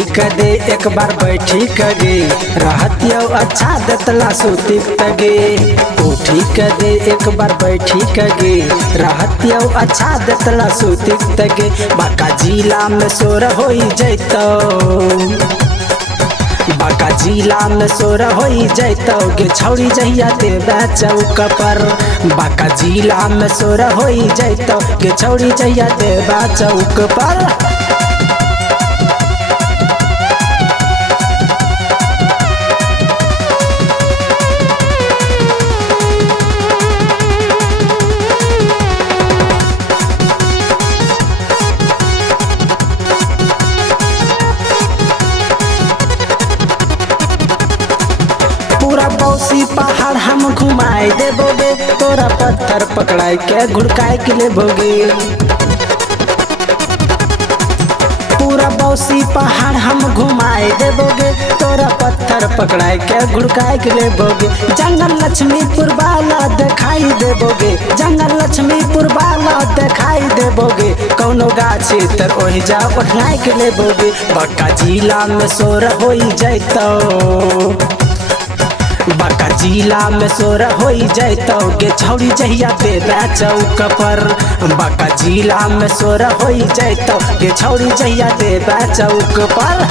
उठी के दे एक बार बैठी के गे रहतियो अच्छा दतला सुती तगे। उठी के दे एक बार बैठी के गे रहतियो अच्छा दतला सुती तगे। बाका जिला में सोर होई जैतो, बाका जिला में सोर होई जैतो गे छौड़ी जहिया देबे चौक पर। बाका जिला में सोर होई जैतो गे छौड़ी जहिया देबे चौक पर। पूरा बौसी पहाड़ हम घुमाए देबोगे, तोरा पत्थर पकड़ाई के घुड़काए के लेबोगे। पूरा बौसी पहाड़ हम घुमाए देबोगे, तोरा पत्थर पकड़ाई के घुड़काए के लेबोगे। जंगल लक्ष्मीपुर वाला दिखाई देबोगे, जंगल लक्ष्मीपुर वाला दिखाई देबोगे। कौनो गाछी तर ओहि जा उठाए के लेबोगे। बाका जिला में सोर होई जैतो, बाका जिला में सोर होई जैतो गे छौड़ी जहिया देबे चौक पर। बाका जिला में सोर होई जैतो गे छौड़ी जहिया देबे चौक पर।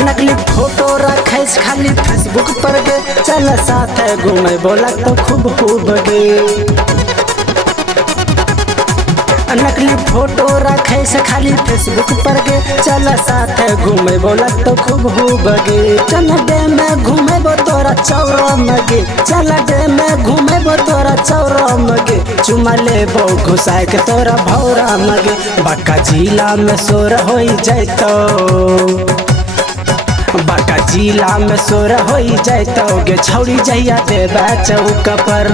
नकली फोटो रखे खाली फेसबुक पर गे, चल साथ घूमे बोला तो खूब गे। नकली फोटो रखे से खाली फेसबुक पर गे, चल साथ घूमे बोला तो खूब गे। चल डे में घूमे बो तोरा चौरा मगे, चल डे में घूमे बो तोरा चौरा मगे। चुमा ले बो घुसाए के तोरा भौरा मगे। बाका जिला में सोर होई जैतो, बाका जिला में सोर होई जैतो गे छौड़ी जहिया देबे चौक पर।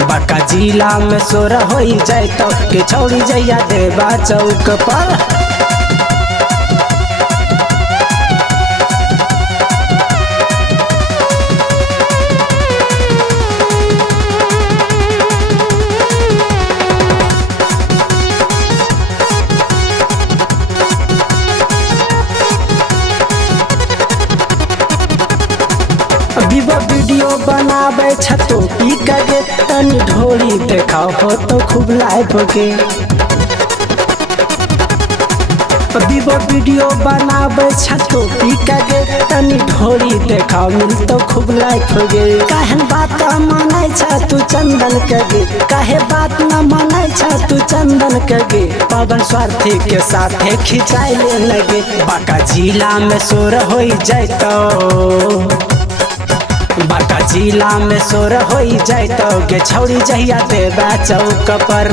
बाका जिला में सोर होई जैतो गे छौड़ी जहिया देबे चौक पर। विवो वीडियो बनावे छतो पी के तनी ढोरी देखाओ हो तो खूब लाइव गे। विवो वीडियो बनावे छतो पी के तनी ढोरी देखाओ मिल तो खूब लाइव गे। काहन बात मानै छ तू चंदन के गे, काहे बात न मानै छ तू चंदन के गे। पवन स्वार्थी के साथे खिंचाई ले लगे। बाका जिला में सोर होई जैतो, बाका जिला में सोर होई जैतो गे छौड़ी जहिया देबे चौक पर।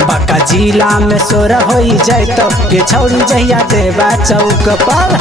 बाका जिला में सोर होई जैतो गे छौड़ी जहिया देबे चौक पर।